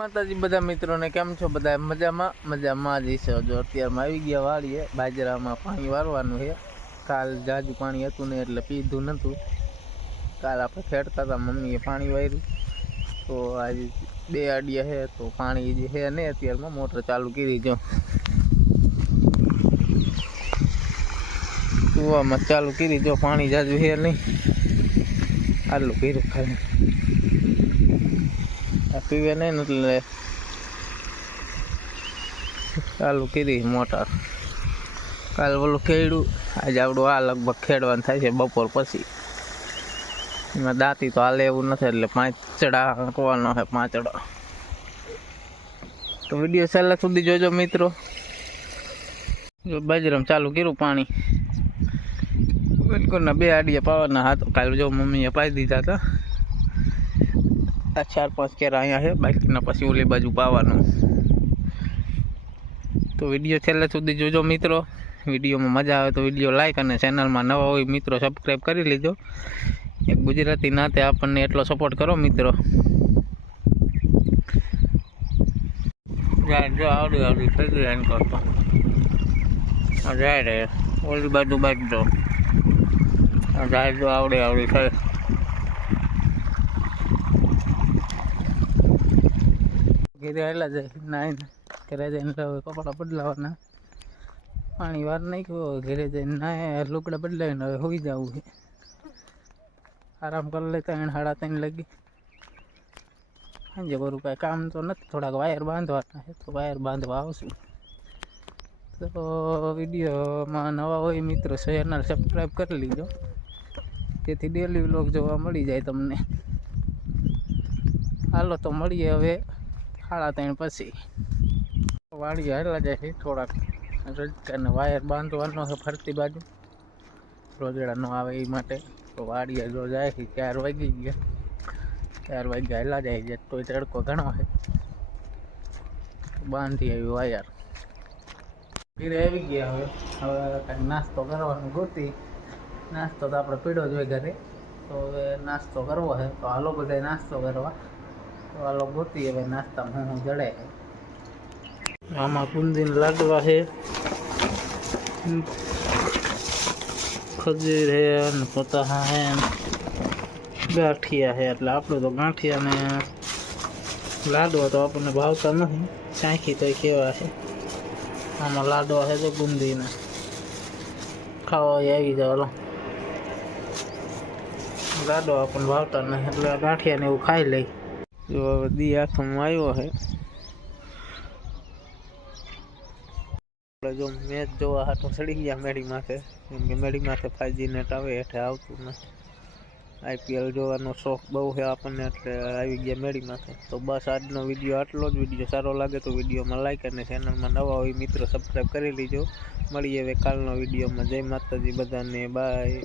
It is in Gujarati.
માતાજી, બધા મિત્રોને કેમ છો? બધા મજામાં? મજામાં જ છે. જો અત્યારમાં આવી ગયા વાળીએ, બાજરામાં પાણી વાળવાનું છે. કાલ જાજુ પાણી હતું ને એટલે પીધું નહોતું કાલ આપણે ખેડતા હતા મમ્મીએ પાણી વાર્યું. તો આજે બે આડિયા છે, તો પાણી જે છે ને અત્યારમાં મોટર ચાલુ કરી જો કૂવામાં ચાલુ કરી જો પાણી જાજુ છે નહીં. આટલું કર્યું ખાલી. પીવે નહીં ને એટલે ચાલુ કરી મોટર. કાલ ઓલું ખેડ્યું. આજે આપણું આ લગભગ ખેડવાનું થાય છે બપોર પછી. એમાં દાંતી તો હાલે એવું નથી, એટલે પાંચડા હાંકવાનો છે પાંચડા. તો વીડિયો છેલ્લા સુધી જોજો મિત્રો. બાજરામાં ચાલુ કર્યું પાણી. બિલકુલના બે આડિયા પાવાના હાથ કાલ જો મમ્મીએ પાઈ દીધા હતા. આ ચાર પાંચ કેરા અહીંયા છે. બાકીના પછી ઓલી બાજુ પાવાનું. તો વીડિયો છેલ્લે સુધી જોજો મિત્રો. વિડીયોમાં મજા આવે તો વીડિયો લાઈક અને ચેનલમાં નવા હોય મિત્રો સબસ્ક્રાઈબ કરી લીજો. એક ગુજરાતી નાતે આપણને એટલો સપોર્ટ કરો મિત્રો. જો આવડી આવડી થઈ ગયું એમ કરતો જાય રે, ઓલી બાજુ બાજુ જાય જો આવડી આવડી થઈ ઘેરે આવેલા જાય નાહીને ઘરે જઈને કપડાં બદલાવાના. પાણી વાર નાખ્યો ઘરે જઈને નાય લુકડા બદલાવીને હવે હોઈ જવું છે. આરામ કરી લેતા એને સાડા ત્રણ લગી. સાંજે બરું કાંઈ કામ તો નથી, થોડાક વાયર બાંધવાના છે, તો વાયર બાંધવા આવશું. તો વિડીયોમાં નવા હોય મિત્રો ચેનલ સબસ્ક્રાઈબ કરી લીજો. જેથી ડેલી વ્લોગ જોવા મળી જાય તમને. હાલો તો મળીએ હવે. સાડા ત્રણ પછી વાડી હાલા જાય છે થોડાક. રજકાને વાયર બાંધવાનો છે ફરતી બાજુ. રોજડા ન આવે એ માટે. તો વાડીએ જો જાય છે ચાર વાગી ગયા. ચાર વાગ્યા હાલા જાય છે. તોય તડકો ઘણો છે. બાંધી આવી વાયર. ફીરે આવી ગયા હવે. હવે કાંઈક નાસ્તો કરવાનો ગોતી. નાસ્તો તો આપણે પીડો જ હોય ઘરે. તો હવે નાસ્તો કરવો છે. તો હાલો બધા નાસ્તો કરવા. હાલો ગોતી હવે નાસ્તામાં હું હું જડે આમાં કુંદીને લાડવા છે. ખજીર છે અને પોતા છે ગાંઠિયા છે. એટલે આપણે તો ગાંઠિયાને લાડવા તો આપણને ભાવતા નથી. ચાંખી તો કેવા છે. આમાં લાડવા છે તો બુંદીના ખાવા આવી જાવ લાડવા આપણને ભાવતા નથી. એટલે ગાંઠિયાને એવું ખાઈ લઈ. જો દી આથમમાં આવ્યો છે જો મેચ જોવા હાટો ચડી ગયા મેડી માથે. કેમ કે મેડી માથે ફાઈવજી નેટ આવે હેઠે આવતું નથી. આઈપીએલ જોવાનો શોખ બહુ છે આપણને એટલે આવી ગયા મેડી માથે. તો બસ આજનો વીડિયો આટલો જ. વીડિયો સારો લાગે તો વિડીયોમાં લાઈક અને ચેનલમાં નવા હોય મિત્રો સબસ્ક્રાઈબ કરી લીજો. મળીએ હવે કાલનો વિડીયોમાં જય માતાજી બધાને. બાય